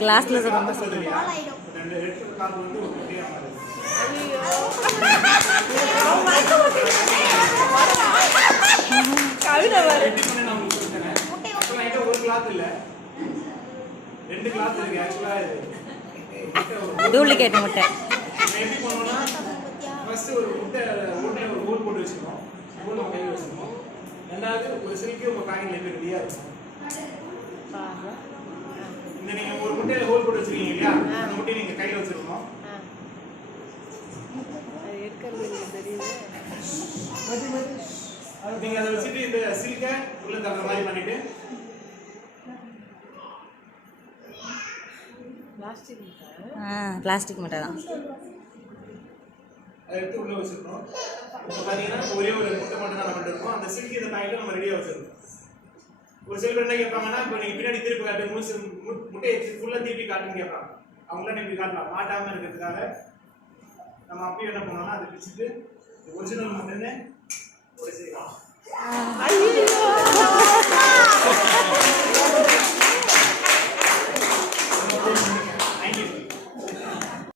கிளாஸ்ல ரொம்ப சொல்லுங்க. கவிதை வர ஒரு கிளாத் இல்ல, 2 கிளாத் இருக்கு. ஆக்சுவலா டூப்ளிகேட் முட்டை. எப்படி பண்ணோம்னா ஃபர்ஸ்ட் ஒரு முட்டை ஒரு ஹோல் போட்டு வச்சுக்கணும். ஹோல் நம்ம கையில் வச்சுக்கணும். ரெண்டாவது ஒரு சில்க்கு உங்க காயின்ல எப்படி ரெடியா இருக்கும். இந்த நீங்க ஒரு முட்டையில ஹோல் போட்டு வச்சிருக்கீங்க இல்லையா, அந்த முட்டையை நீங்க கையில வச்சிருக்கணும். நீங்க அதை வச்சுட்டு இந்த சில்கை உள்ள தள்ளுற மாதிரி பண்ணிட்டு பிளாஸ்டிக் முட்டை தான் அதை எடுத்து உள்ள வச்சிருக்கோம். இப்போ பார்த்தீங்கன்னா ஒரே ஒரு முட்டை மட்டும் தான் நம்ம இருக்கோம். அந்த சில்கி இந்த காயில நம்ம ரெடியாக வச்சிருக்கோம். ஒரு சில பேர் என்ன கேட்பாங்கன்னா, இப்போ நீங்கள் பின்னாடி திருப்பி காட்டு, முட்டையை ஃபுல்லாக திருப்பி காட்டுன்னு கேட்பாங்க. அவங்களாம் இப்படி காட்டலாம், மாட்டாமல் இருக்கிறதுக்காக நம்ம அப்பயும் என்ன பண்ணோம்னா அதை பிடிச்சிட்டு ஒரிஜினல் முட்டைன்னு ஒரு செய்யலாம்.